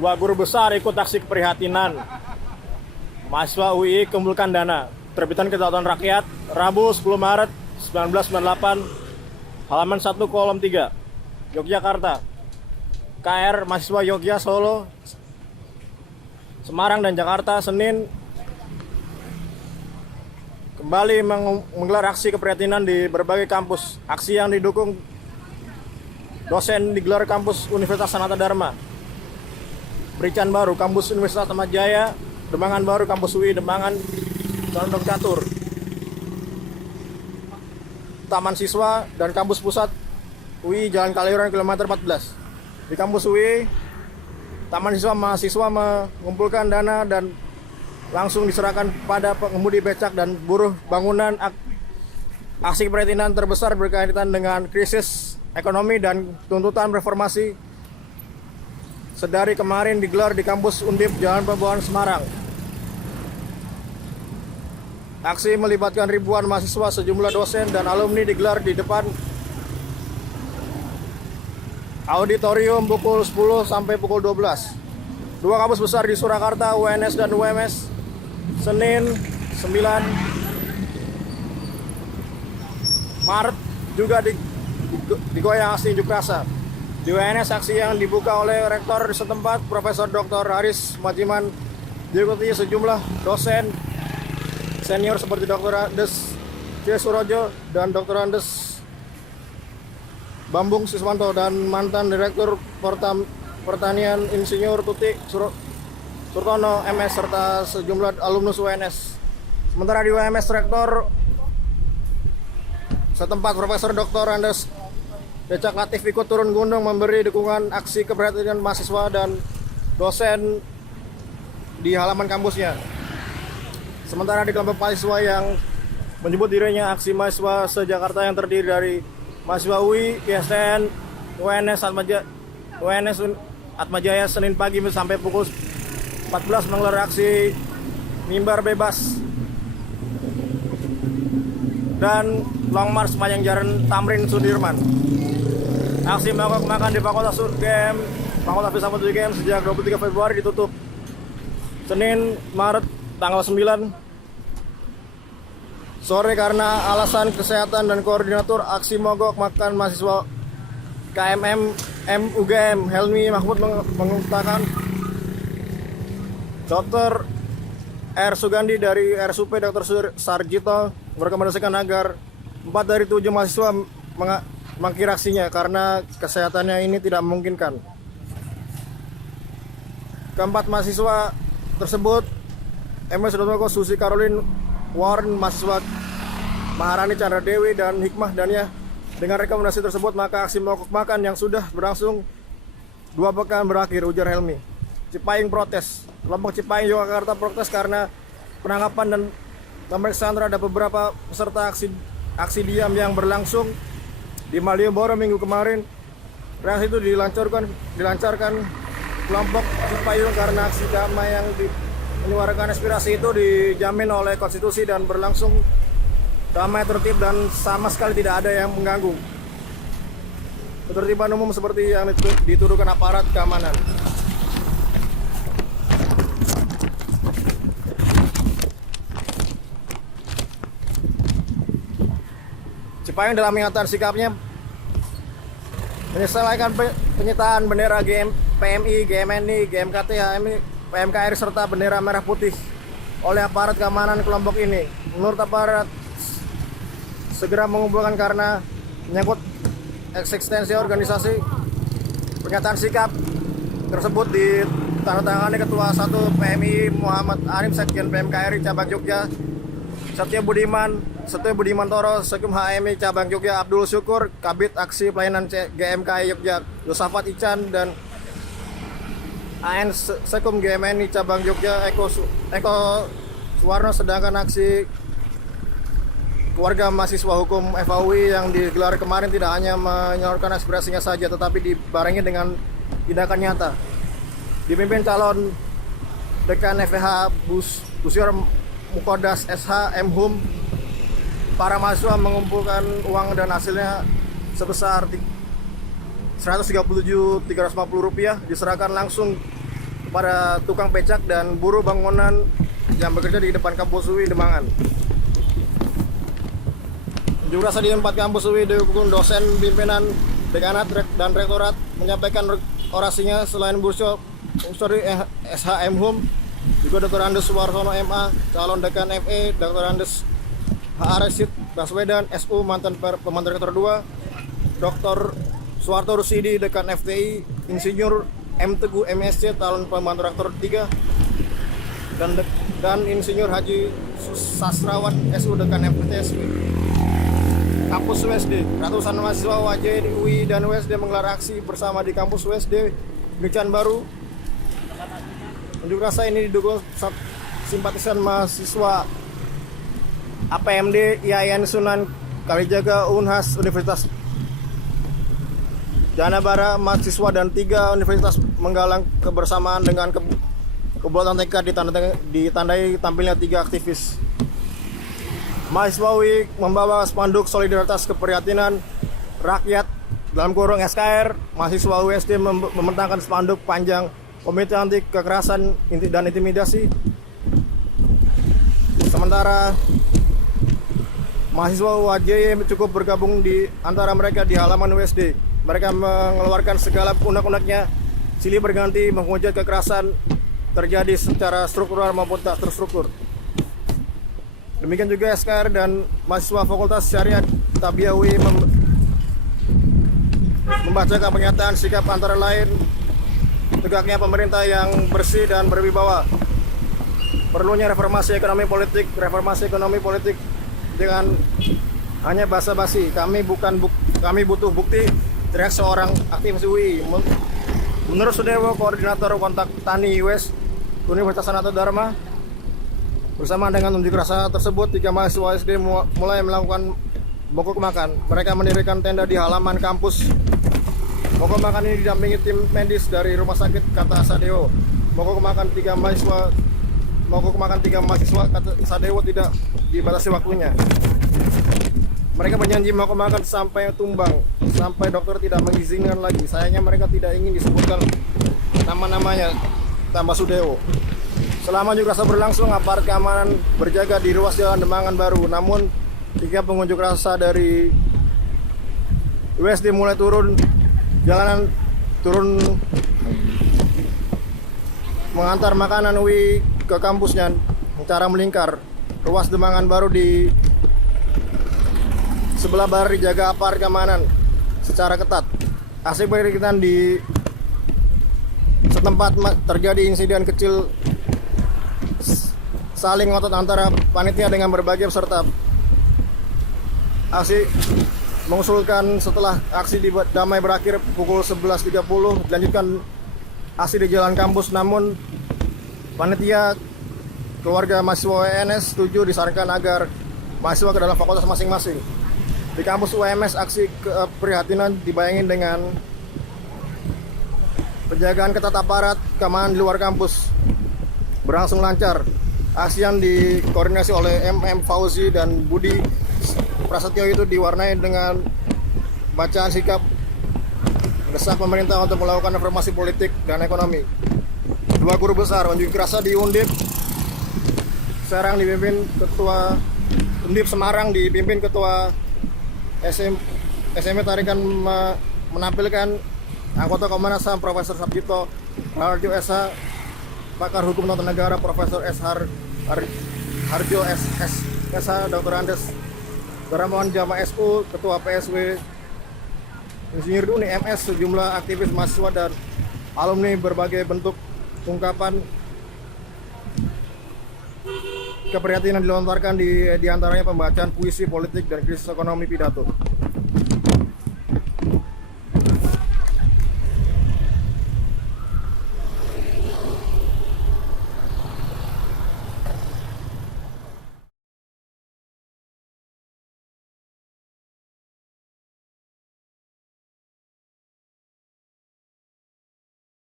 Dua guru besar ikut aksi keprihatinan. Mahasiswa UI kumpulkan dana. Terbitan Kedaulatan Rakyat, Rabu 10 Maret 1998, halaman 1 kolom 3, Yogyakarta. KR mahasiswa Yogya, Solo, Semarang, dan Jakarta, Senin kembali menggelar aksi keprihatinan di berbagai kampus. Aksi yang didukung dosen digelar kampus Universitas Sanata Dharma, Berican Baru, kampus Universitas Taman Jaya, Demangan Baru, kampus UI Demangan, Condong Catur, Taman Siswa, dan kampus pusat UI Jalan Kaliurang kilometer 14. Di kampus UI, Taman Siswa, mahasiswa mengumpulkan dana dan langsung diserahkan pada pengemudi becak dan buruh bangunan. Aksi keprihatinan terbesar berkaitan dengan krisis ekonomi dan tuntutan reformasi sedari kemarin digelar di kampus Undip Jalan Pembuangan, Semarang. Aksi melibatkan ribuan mahasiswa, sejumlah dosen, dan alumni digelar di depan auditorium pukul 10 sampai pukul 12. Dua kampus besar di Surakarta, UNS dan UMS, Senin 9 Maret juga digoyang aksi unjuk rasa. Di UNS, aksi yang dibuka oleh rektor setempat, Profesor Dr. Haris Majiman, diikuti sejumlah dosen senior seperti Dr. Andes C. Surojo dan Dr. Andes Bambung Siswanto, dan mantan Direktur Pertanian Insinyur Tuti Surtono MS, serta sejumlah alumnus UNS. Sementara di UMS, rektor setempat Profesor Dr. Andes Becak Latif ikut turun gunung memberi dukungan aksi keprihatinan mahasiswa dan dosen di halaman kampusnya. Sementara di kelompok mahasiswa yang menyebut dirinya aksi mahasiswa se-Jakarta yang terdiri dari mahasiswa UI, ISN, UNS Atmajaya, Senin pagi sampai pukul 14 menggelar aksi mimbar bebas dan long march sepanjang Jalan Tamrin Sudirman. Aksi mogok makan di Fakultas UGM, Fakultas Filsafat UGM sejak 23 Februari ditutup. Senin Maret tanggal 9 sore karena alasan kesehatan, dan koordinator aksi mogok makan mahasiswa KMM UGM Helmi Mahmud mengungkapkan Dr. R. Sugandi dari RSUP Dr. Sarjito merekomendasikan agar 4 dari 7 mahasiswa mengakhiri aksinya karena kesehatannya ini tidak memungkinkan. Keempat mahasiswa tersebut, MS Dotoko, Susi Caroline Warren, mahasiswa Maharani Chandra Dewi, dan Hikmah Dania. Dengan rekomendasi tersebut, maka aksi mogok makan yang sudah berlangsung 2 pekan berakhir, ujar Helmi. Cipaing protes. Kelompok Cipaing Yogyakarta protes karena penangkapan dan pemeriksaan terhadap beberapa peserta aksi diam yang berlangsung di Malioboro minggu kemarin. Reaksi itu dilancarkan kelompok Cipayung karena aksi damai yang menyuarakan aspirasi itu dijamin oleh konstitusi dan berlangsung damai, tertib, dan sama sekali tidak ada yang mengganggu ketertiban umum seperti yang dituduhkan aparat keamanan. Cipayung dalam menyatakan sikapnya menyelesaikan penyitaan bendera PMI, GMNI, GMKT, HMI, PMKRI serta bendera merah putih oleh aparat keamanan kelompok ini. Menurut aparat, segera mengumpulkan karena menyangkut eksistensi organisasi. Pernyataan sikap tersebut ditandatangani Ketua 1 PMI Muhammad Arif, Sekjen PMKRI Cabang Jogja Satya Budiman Toro, Sekum HMI Cabang Jogja Abdul Syukur, Kabid Aksi Pelayanan GMKI Jogja Yosafat Ican, dan AN Sekum GMNI Cabang Jogja Eko Suwarno. Sedangkan aksi keluarga mahasiswa hukum FAUI yang digelar kemarin tidak hanya menyalurkan aspirasinya saja, tetapi dibarengi dengan tindakan nyata. Dipimpin calon dekan FH Busyur Mukodas SH M.Hum, para mahasiswa mengumpulkan uang dan hasilnya sebesar Rp137.350 diserahkan langsung para tukang becak dan buruh bangunan yang bekerja di depan kampus UI Demangan. Unjuk rasa di 4 kampus UI didukung dosen, pimpinan, dekanat, dan rektorat menyampaikan orasinya. Selain Bursa SHM Hum, juga Dr. Andes Suwarsono MA, calon dekan FE, Dr. Andes H.A. Rashid Baswedan, SU, mantan Pemandu Rektor 2, Dr. Suwarto Rusidi, dekan FTI, Insinyur M. Teguh MSc, calon Pemandu Rektor 3, dan Insinyur Haji Sastrawan, SU, dekan FTSB. Kampus USD, ratusan mahasiswa WJ di UI dan USD menggelar aksi bersama di kampus USD Gecan Baru. Unjuk rasa ini didukung simpatisan mahasiswa APMD, IAIN Sunan Kalijaga, Unhas, Universitas Janabara, mahasiswa dan 3 universitas menggalang kebersamaan dengan kebutuhan tekad ditandai tampilnya 3 aktivis. Mahasiswa UI membawa spanduk solidaritas keprihatinan rakyat dalam kurung SKR. Mahasiswa USD membentangkan spanduk panjang Komite Anti Kekerasan dan Intimidasi. Sementara mahasiswa UAJ cukup bergabung di antara mereka di halaman USD. Mereka mengeluarkan segala unek-uneknya silih berganti menghujat kekerasan terjadi secara struktural maupun tak terstruktur. Demikian juga SKR dan mahasiswa Fakultas Syariat Tabia UI membacakan pernyataan sikap antara lain tegaknya pemerintah yang bersih dan berwibawa, perlunya reformasi ekonomi politik dengan hanya basa-basi. Kami butuh bukti, teriak seorang aktivis UI. Menurut Sudewo, koordinator kontak Tani US Universitas Sanata Dharma, bersama dengan unjuk rasa tersebut, 3 mahasiswa SD mulai melakukan mogok makan. Mereka mendirikan tenda di halaman kampus. Mogok makan ini didampingi tim medis dari rumah sakit, kata Sadeo. Mogok makan 3 mahasiswa, kata Sadeo, tidak dibatasi waktunya. Mereka berjanji mogok makan sampai tumbang, sampai dokter tidak mengizinkan lagi. Sayangnya mereka tidak ingin disebutkan nama-namanya, tambah Sudeo. Selama unjuk rasa berlangsung, aparat keamanan berjaga di ruas jalan Demangan Baru. Namun 3 pengunjuk rasa dari USD mulai turun mengantar makanan UI ke kampusnya cara melingkar. Ruas Demangan Baru di sebelah barat dijaga aparat keamanan secara ketat. Aksi berikitan di setempat terjadi insiden kecil saling ngotot antara panitia dengan berbagai peserta. Aksi mengusulkan setelah aksi damai berakhir pukul 11.30 dilanjutkan aksi di jalan kampus, namun panitia keluarga mahasiswa UNS setuju disarankan agar mahasiswa ke dalam fakultas masing-masing. Di kampus UMS, aksi keprihatinan dibayangin dengan penjagaan ketat aparat keamanan di luar kampus berlangsung lancar. Aksi yang dikoordinasi oleh MM Fauzi dan Budi Prasetyo itu diwarnai dengan bacaan sikap mendesak pemerintah untuk melakukan reformasi politik dan ekonomi. 2 guru besar unjuk rasa di Undip Semarang dipimpin ketua SMA Tarikan menampilkan anggota Komnas HAM Profesor Sabjito Harjo SH, pakar hukum tata negara Profesor S. Harjo SH, Dr. Andes Darmawan Jama SU, Ketua PSW Insinyur Duni MS, sejumlah aktivis mahasiswa dan alumni. Berbagai bentuk ungkapan keprihatinan dilontarkan di antaranya pembacaan puisi politik dan krisis ekonomi pidato.